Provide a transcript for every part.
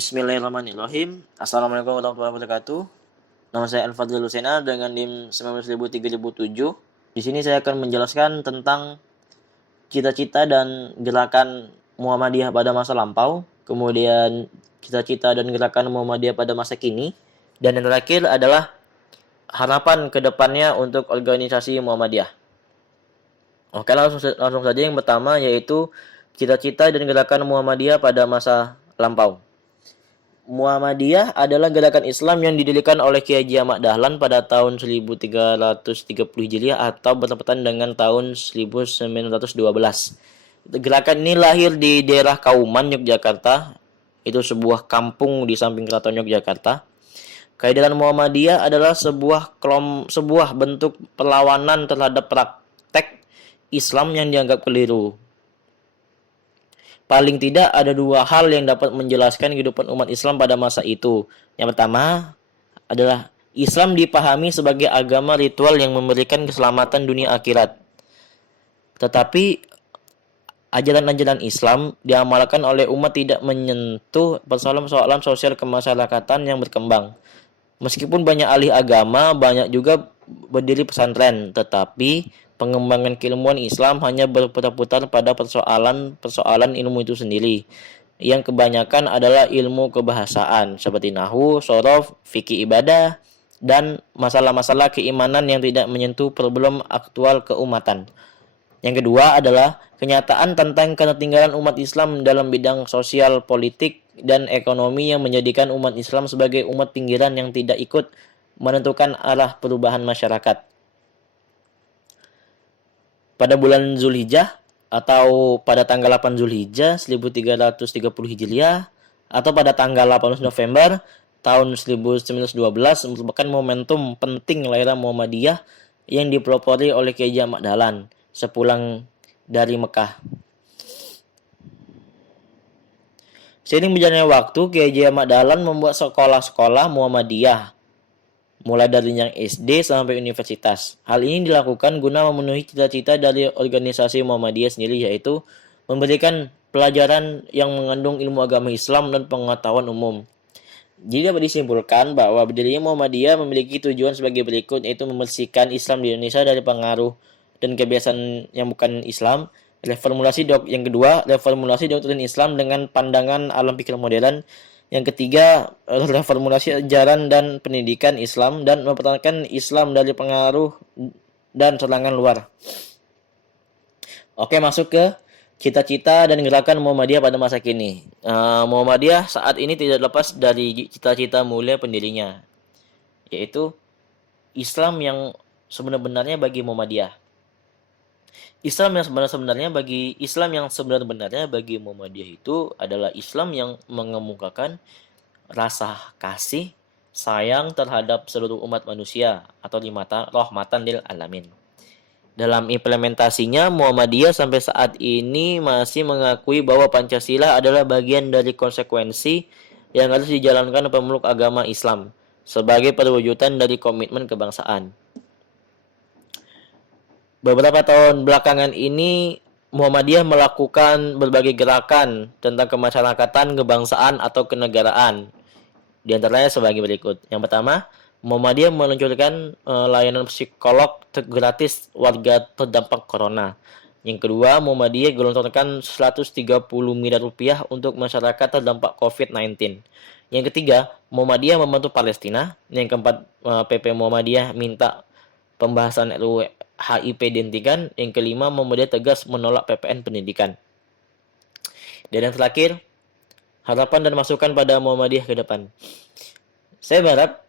Bismillahirrahmanirrahim. Assalamualaikum warahmatullahi wabarakatuh. Nama saya Al-Fadlil Husaina dengan NIM 19.3007. Di sini saya akan menjelaskan tentang cita-cita dan gerakan Muhammadiyah pada masa lampau, kemudian cita-cita dan gerakan Muhammadiyah pada masa kini, dan yang terakhir adalah harapan ke depannya untuk organisasi Muhammadiyah. Oke, langsung saja yang pertama yaitu cita-cita dan gerakan Muhammadiyah pada masa lampau. Muhammadiyah adalah gerakan Islam yang didirikan oleh Kiai Haji Ahmad Dahlan pada tahun 1330 Hijriah atau bertepatan dengan tahun 1912. Gerakan ini lahir di daerah Kauman, Yogyakarta. Itu sebuah kampung di samping keraton Yogyakarta. Keadilan Muhammadiyah adalah sebuah bentuk perlawanan terhadap praktek Islam yang dianggap keliru. Paling tidak ada dua hal yang dapat menjelaskan kehidupan umat Islam pada masa itu. Yang pertama adalah Islam dipahami sebagai agama ritual yang memberikan keselamatan dunia akhirat. Tetapi ajaran-ajaran Islam diamalkan oleh umat tidak menyentuh persoalan-persoalan sosial kemasyarakatan yang berkembang. Meskipun banyak ahli agama, banyak juga berdiri pesantren, tetapi pengembangan keilmuan Islam hanya berputar-putar pada persoalan ilmu itu sendiri, yang kebanyakan adalah ilmu kebahasaan seperti nahwu, shorof, fikih ibadah, dan masalah-masalah keimanan yang tidak menyentuh problem aktual keumatan. Yang kedua adalah kenyataan tentang ketertinggalan umat Islam dalam bidang sosial, politik, dan ekonomi yang menjadikan umat Islam sebagai umat pinggiran yang tidak ikut menentukan arah perubahan masyarakat. Pada bulan Zulhijjah atau pada tanggal 8 Zulhijjah 1330 Hijriah atau pada tanggal 18 November tahun 1912 merupakan momentum penting lahiran Muhammadiyah yang dipelopori oleh Kiai Haji Ahmad Dahlan sepulang dari Mekah. Seiring berjalannya waktu, Kiai Haji Ahmad Dahlan membuat sekolah-sekolah Muhammadiyah mulai dari yang SD sampai universitas. Hal ini dilakukan guna memenuhi cita-cita dari organisasi Muhammadiyah sendiri, yaitu memberikan pelajaran yang mengandung ilmu agama Islam dan pengetahuan umum. Jadi dapat disimpulkan bahwa berdirinya Muhammadiyah memiliki tujuan sebagai berikut, yaitu membersihkan Islam di Indonesia dari pengaruh dan kebiasaan yang bukan Islam. Yang kedua, reformulasi doktrin Islam dengan pandangan alam pikir modern. Yang ketiga, reformulasi ajaran dan pendidikan Islam dan mempertahankan Islam dari pengaruh dan serangan luar. Oke, masuk ke cita-cita dan gerakan Muhammadiyah pada masa kini. Muhammadiyah saat ini tidak lepas dari cita-cita mulia pendirinya, yaitu Islam yang sebenarnya bagi Muhammadiyah. Islam yang sebenarnya bagi Muhammadiyah itu adalah Islam yang mengemukakan rasa kasih sayang terhadap seluruh umat manusia atau rahmatan lil alamin. Dalam implementasinya, Muhammadiyah sampai saat ini masih mengakui bahwa Pancasila adalah bagian dari konsekuensi yang harus dijalankan pemeluk agama Islam sebagai perwujudan dari komitmen kebangsaan. Beberapa tahun belakangan ini Muhammadiyah melakukan berbagai gerakan tentang kemasyarakatan, kebangsaan, atau kenegaraan. Di antaranya sebagai berikut. Yang pertama, Muhammadiyah meluncurkan layanan psikolog gratis warga terdampak corona. Yang kedua, Muhammadiyah gelontorkan 130 miliar rupiah untuk masyarakat terdampak COVID-19. Yang ketiga, Muhammadiyah membantu Palestina. Yang keempat, PP Muhammadiyah minta pembahasan RUU HIP dihentikan. Yang kelima, Muhammadiyah tegas menolak PPN pendidikan. Dan yang terakhir, harapan dan masukan pada Muhammadiyah ke depan. Saya berharap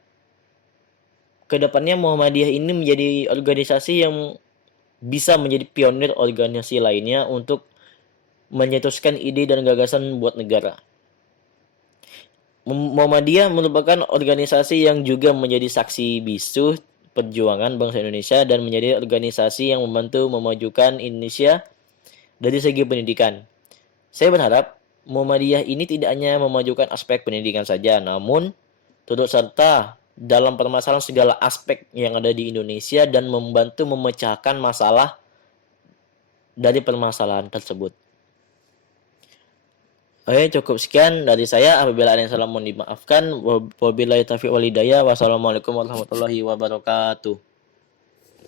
ke depannya Muhammadiyah ini menjadi organisasi yang bisa menjadi pionir organisasi lainnya untuk menyetuskan ide dan gagasan buat negara. Muhammadiyah merupakan organisasi yang juga menjadi saksi bisu perjuangan bangsa Indonesia dan menjadi organisasi yang membantu memajukan Indonesia dari segi pendidikan. Saya berharap Muhammadiyah ini tidak hanya memajukan aspek pendidikan saja, namun turut serta dalam permasalahan segala aspek yang ada di Indonesia dan membantu memecahkan masalah dari permasalahan tersebut. Oke, cukup sekian dari saya. Apabila ada yang salah mohon dimaafkan. Wabillahi taufiq wal hidayah. Wassalamualaikum warahmatullahi wabarakatuh.